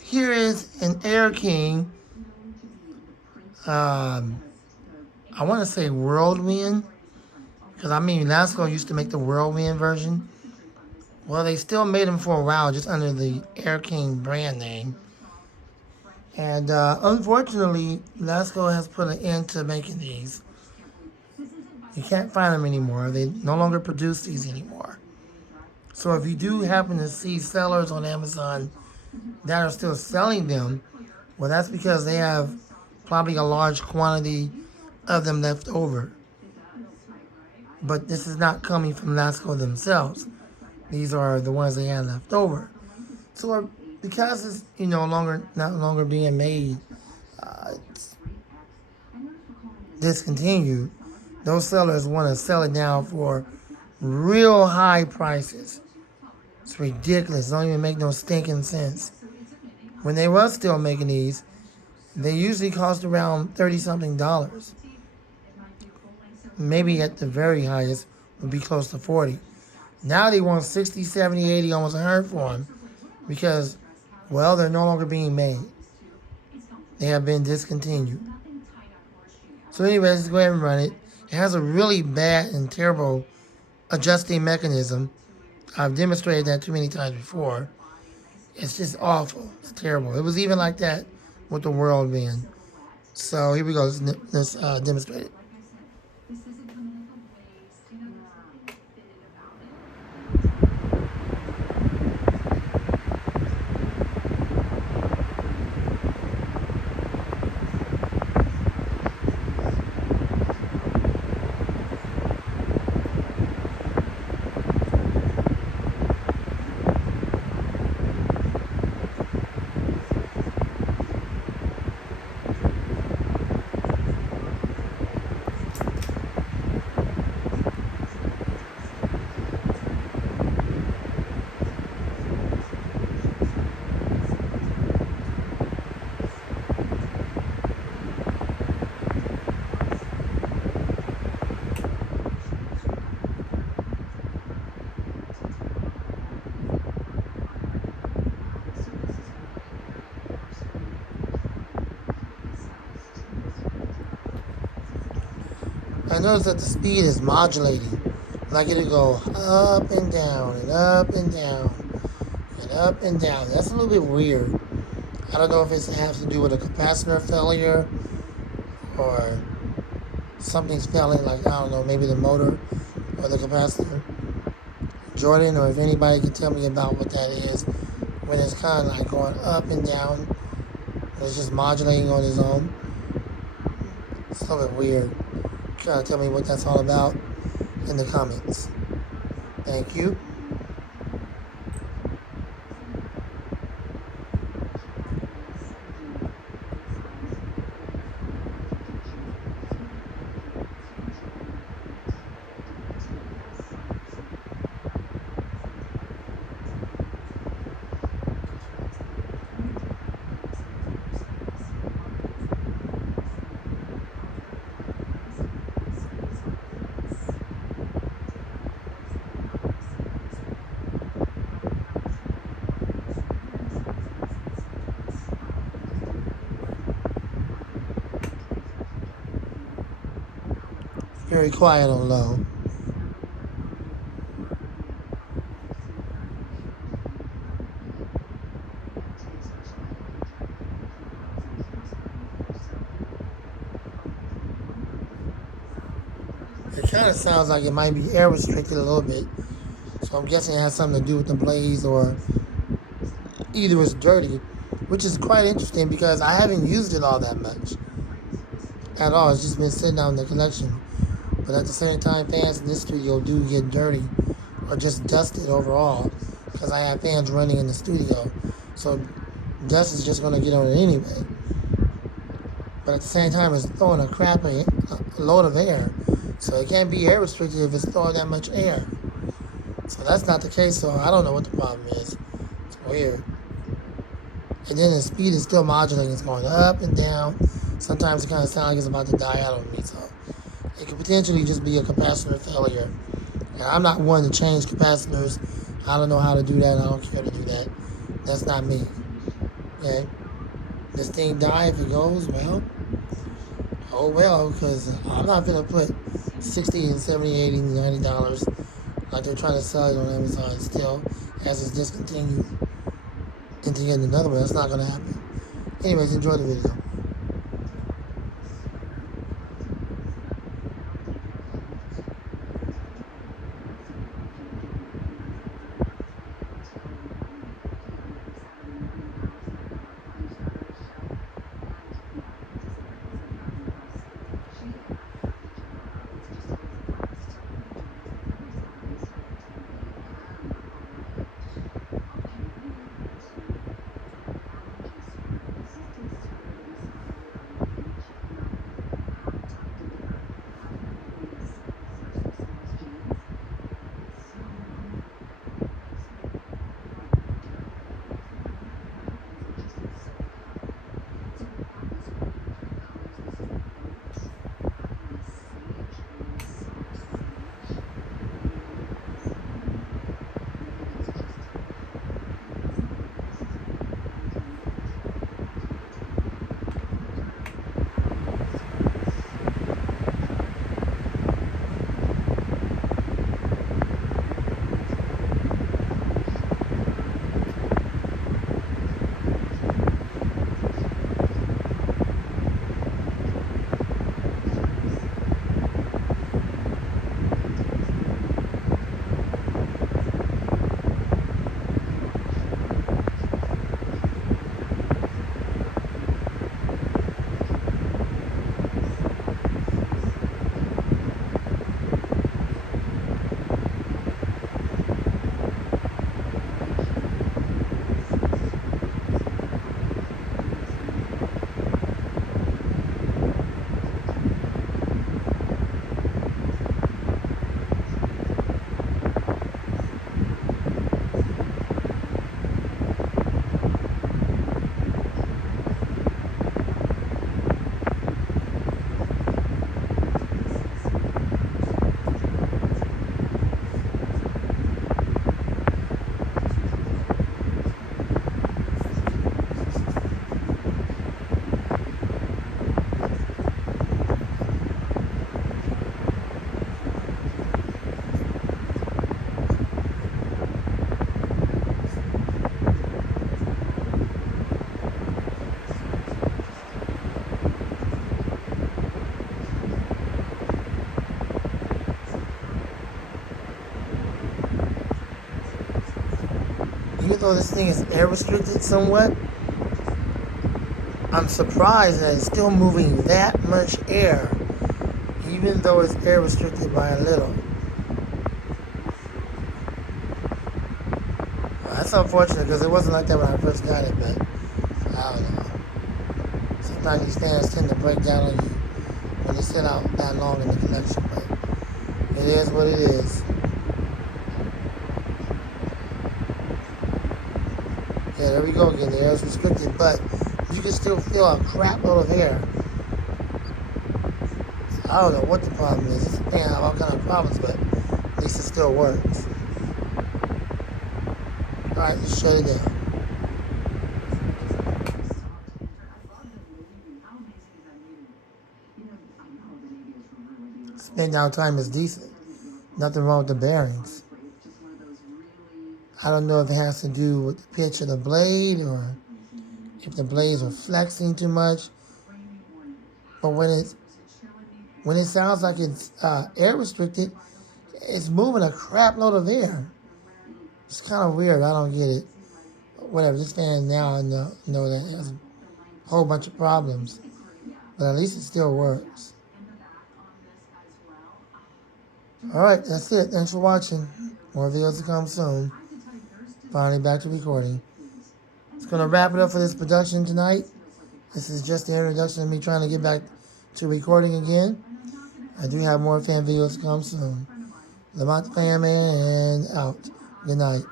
Here is an Air King. I want to say Whirlwind, because I mean Lasco used to make the Whirlwind version. Well, they still made them for a while, just under the Air King brand name. And unfortunately, Lasco has put an end to making these. You can't find them anymore. They no longer produce these anymore. So if you do happen to see sellers on Amazon that are still selling them, well, that's because they have probably a large quantity of them left over. But this is not coming from Lasco themselves. These are the ones they had left over. So because it's not longer being made, it's discontinued. Those sellers want to sell it now for real high prices. It's ridiculous. It don't even make no stinking sense. When they was still making these, they usually cost around 30 something dollars. Maybe at the very highest would be close to 40. Now they want 60, 70, 80, almost 100 for them because, well, they're no longer being made. They have been discontinued. So anyway, let's go ahead and run it. It has a really bad and terrible adjusting mechanism. I've demonstrated that too many times before. It's just awful. It's terrible. It was even like that with the Whirlwind. So here we go. Let's demonstrate it. I noticed that the speed is modulating. Like it'll go up and down and up and down and up and down. That's a little bit weird. I don't know if it has to do with a capacitor failure or something's failing, like, I don't know, maybe the motor or the capacitor. Jordan, or if anybody can tell me about what that is, when it's kind of like going up and down, it's just modulating on its own. It's a little bit weird. Try to tell me what that's all about in the comments. Thank you. Very quiet on low. It kind of sounds like it might be air restricted a little bit. So I'm guessing it has something to do with the blades, or either it's dirty, which is quite interesting because I haven't used it all that much at all. It's just been sitting out in the collection. But at the same time, fans in this studio do get dirty or just dusted overall because I have fans running in the studio. So dust is just going to get on it anyway. But at the same time, it's throwing a crappy load of air. So it can't be air restricted if it's throwing that much air. So that's not the case, so I don't know what the problem is. It's weird. And then the speed is still modulating. It's going up and down. Sometimes it kind of sounds like it's about to die out on me. So it could potentially just be a capacitor failure. And I'm not one to change capacitors. I don't know how to do that. I don't care to do that. That's not me. Okay? This thing die if it goes, well, oh well, because I'm not gonna put 60 and 70, 80, $90 like they're trying to sell it on Amazon still as it's discontinued into getting another one. That's not gonna happen. Anyways, enjoy the video. Even though this thing is air restricted somewhat, I'm surprised that it's still moving that much air, even though it's air restricted by a little. That's unfortunate because it wasn't like that when I first got it, but I don't know. Sometimes these fans tend to break down on you when they sit out that long in the collection, but it is what it is. Yeah, there we go again. The air is restricted, but you can still feel a crap load of air. I don't know what the problem is. This thing has all kind of problems, but at least it still works. Alright, just shut it down. Spin down time is decent. Nothing wrong with the bearings. I don't know if it has to do with the pitch of the blade or if the blades are flexing too much. But when it sounds like it's air restricted, it's moving a crap load of air. It's kind of weird. I don't get it. Whatever. This fan now I know that it has a whole bunch of problems, but at least it still works. All right, that's it. Thanks for watching. More videos to come soon. Finally back to recording. It's going to wrap it up for this production tonight. This is just the introduction of me trying to get back to recording again. I do have more fan videos to come soon. Lamont the Fan Man and out. Good night.